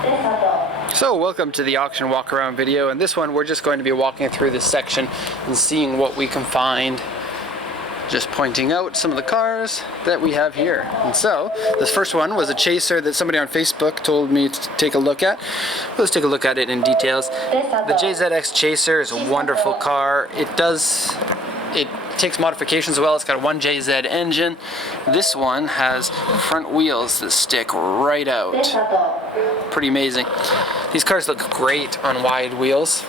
So welcome to the auction walk-around video. In this one we're just going to be walking through this section and seeing what we can find. Just pointing out some of the cars that we have here. And so, this first one was a Chaser that somebody on Facebook told me to take a look at. Let's take a look at it in details. The Gzx Chaser is a wonderful car. It takes modifications well. It's got a 1JZ engine. This one has front wheels that stick right out. Pretty amazing. These cars look great on wide wheels.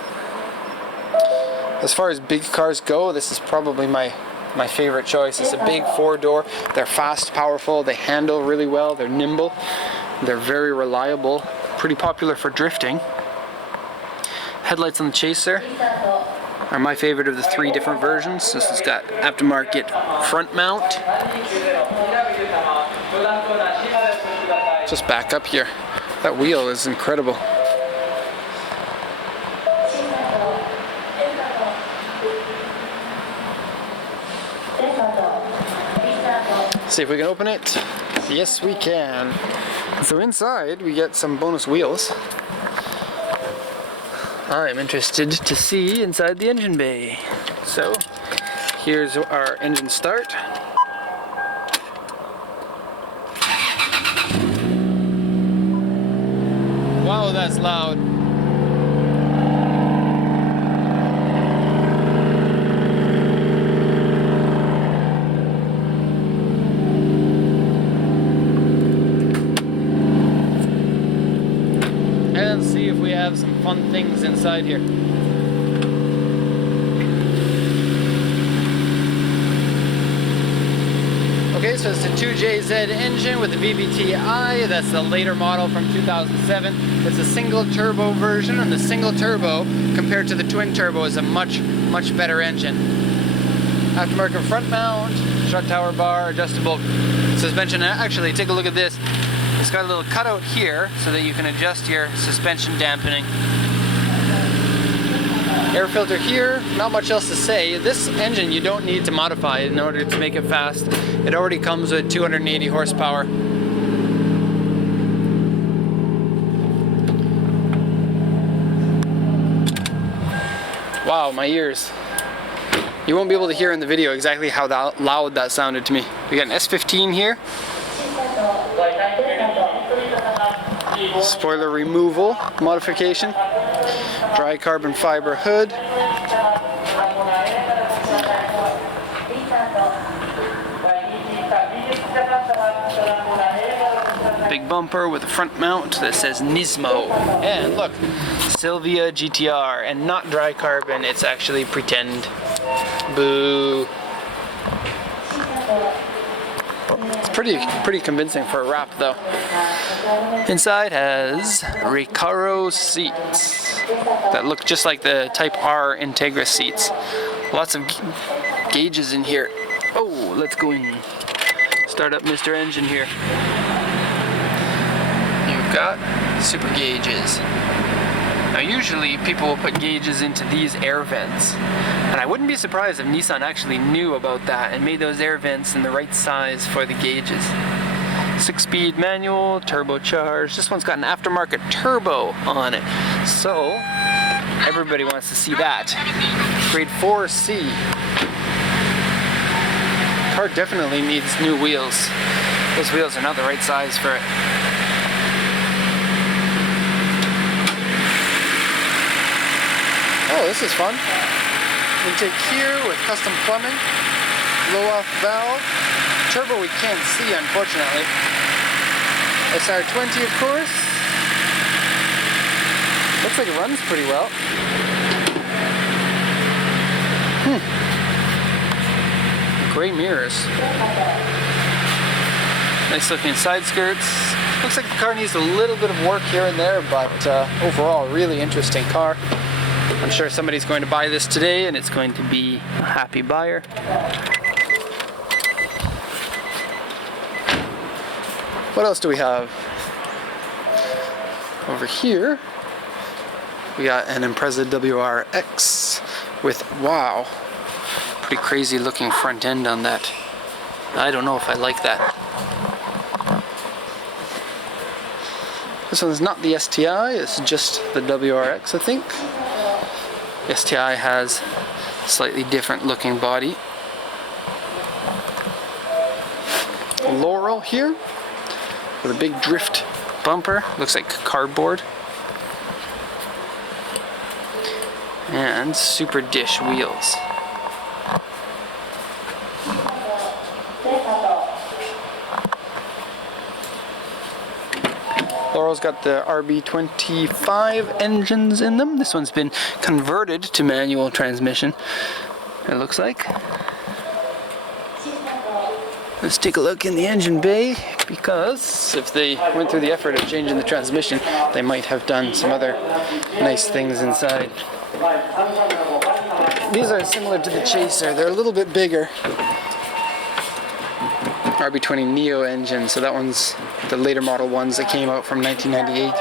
As far as big cars go, this is probably my favorite choice. It's a big four-door. They're fast, powerful, they handle really well, they're nimble, they're very reliable, pretty popular for drifting. Headlights on the Chaser are my favorite of the three different versions. This has got aftermarket front mount. Just back up here. That wheel is incredible. See if we can open it. Yes, we can. So inside we get some bonus wheels. I'm interested to see inside the engine bay. So here's our engine start. Wow, that's loud. And see if we have some fun things inside here. Okay, so it's a 2JZ engine with a VVT-i. That's the later model from 2007. It's a single turbo version, and the single turbo compared to the twin turbo is a much better engine. Aftermarket front mount, strut tower bar, adjustable suspension. Actually, take a look at this. It's got a little cutout here so that you can adjust your suspension dampening. Air filter here, not much else to say. This engine you don't need to modify in order to make it fast. It already comes with 280 horsepower. Wow, my ears. You won't be able to hear in the video exactly how loud that sounded to me. We got an S15 here. Spoiler removal modification, dry carbon fiber hood, big bumper with a front mount that says Nismo, and look, Silvia GTR, and not dry carbon, it's actually pretend. Boo. It's pretty convincing for a wrap though. Inside has Recaro seats that look just like the Type R Integra seats. Lots of gauges in here. Oh, let's go in. Start up Mr. Engine here. You've got super gauges. Now usually people will put gauges into these air vents, and I wouldn't be surprised if Nissan actually knew about that and made those air vents in the right size for the gauges. 6-speed manual, turbocharged. This one's got an aftermarket turbo on it, so everybody wants to see that. Grade 4C. Car definitely needs new wheels. Those wheels are not the right size for it. Oh, this is fun. Intake here with custom plumbing, blow-off valve, turbo we can't see unfortunately. SR20 of course. Looks like it runs pretty well. Gray mirrors. Nice looking side skirts. Looks like the car needs a little bit of work here and there, but overall really interesting car. I'm sure somebody's going to buy this today and it's going to be a happy buyer. What else do we have? Over here, we got an Impreza Wrx with, wow, pretty crazy looking front end on that. I don't know if I like that. This one's not the STI, it's just the WRX, I think. The STI has a slightly different looking body. A Laurel here with a big drift bumper, looks like cardboard. And super dish wheels. Laurel's got the RB25 engines in them. This one's been converted to manual transmission, it looks like. Let's take a look in the engine bay, because if they went through the effort of changing the transmission, they might have done some other nice things inside. These are similar to the Chaser. They're a little bit bigger. RB20 Neo engine, so that one's the later model ones that came out from 1998.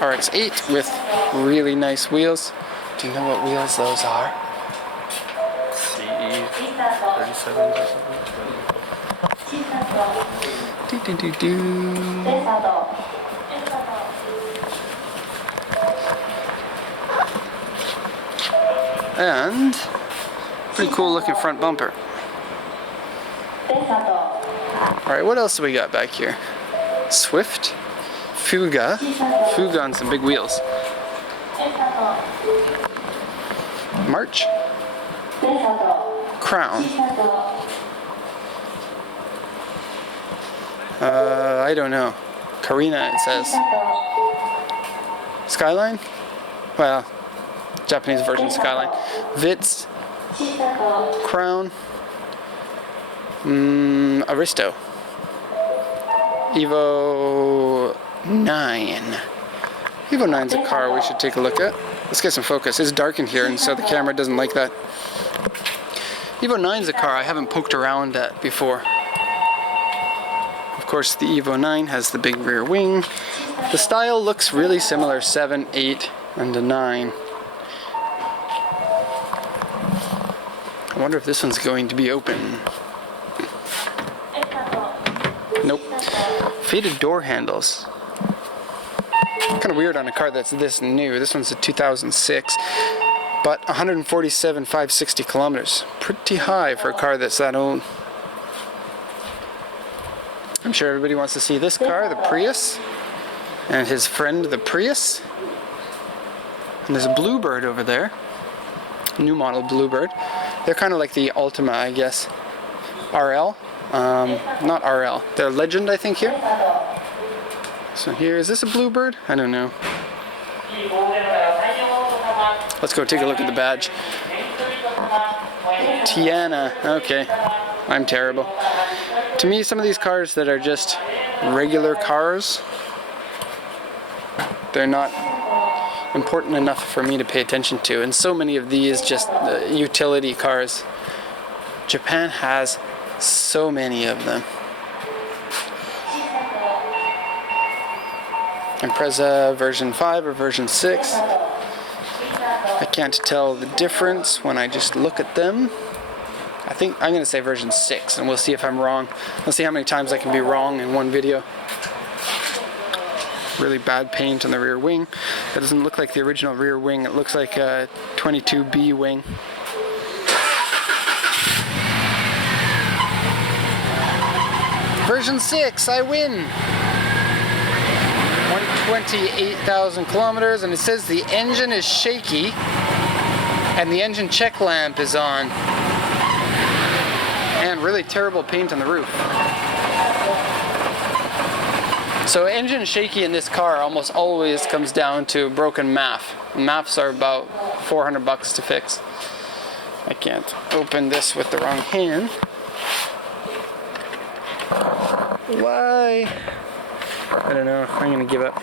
RX8 with really nice wheels. Do you know what wheels those are? C37s or something. And pretty cool looking front bumper. Alright, what else do we got back here? Swift, Fuga on some big wheels. March, Crown. I don't know. Karina, it says. Skyline? Well, Japanese version Skyline. Vitz, Crown, Aristo, Evo 9. Evo 9's a car we should take a look at. Let's get some focus. It's dark in here, and so the camera doesn't like that. Evo 9's a car I haven't poked around at before. Of course, the Evo 9 has the big rear wing. The style looks really similar, 7, 8, and a 9. I wonder if this one's going to be open. Nope. Faded door handles. Kind of weird on a car that's this new. This one's a 2006, but 147,560 kilometers. Pretty high for a car that's that old. I'm sure everybody wants to see this car, the Prius, and his friend, the Prius. And there's a Bluebird over there. New model Bluebird. They're kind of like the Ultima, I guess. RL. Not RL. They're Legend, I think, here. So here, is this a Bluebird? I don't know. Let's go take a look at the badge. Tiana. Okay. I'm terrible. To me, some of these cars that are just regular cars, they're not important enough for me to pay attention to, and so many of these just utility cars. Japan has so many of them. Impreza version 5 or version 6. I can't tell the difference when I just look at them. I think I'm going to say version 6, and we'll see if I'm wrong. Let's see how many times I can be wrong in one video. Really bad paint on the rear wing. That doesn't look like the original rear wing. It looks like a 22B wing. Version 6, I win! 128,000 kilometers, and it says the engine is shaky and the engine check lamp is on. And really terrible paint on the roof. So engine shaky in this car almost always comes down to broken MAF. MAFs are about $400 to fix. I can't open this with the wrong hand. Why? I don't know. I'm gonna give up.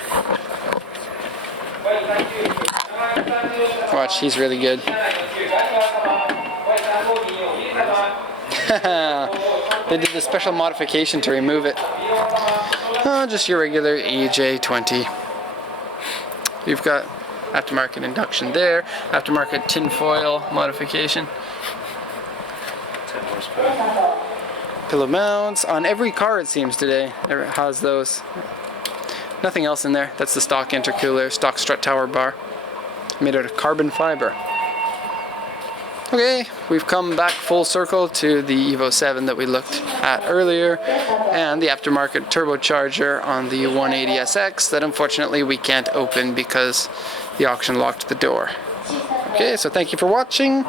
Watch, he's really good. They did the special modification to remove it. Oh, just your regular EJ20. You've got Aftermarket induction there. Aftermarket tinfoil modification. 10 horsepower. Pillow mounts on every car it seems today. It has those. Nothing else in there. That's the stock intercooler, stock strut tower bar. Made out of carbon fiber. Okay, we've come back full circle to the Evo 7 that we looked at earlier, and the aftermarket turbocharger on the 180SX that unfortunately we can't open because the auction locked the door. Okay, so thank you for watching.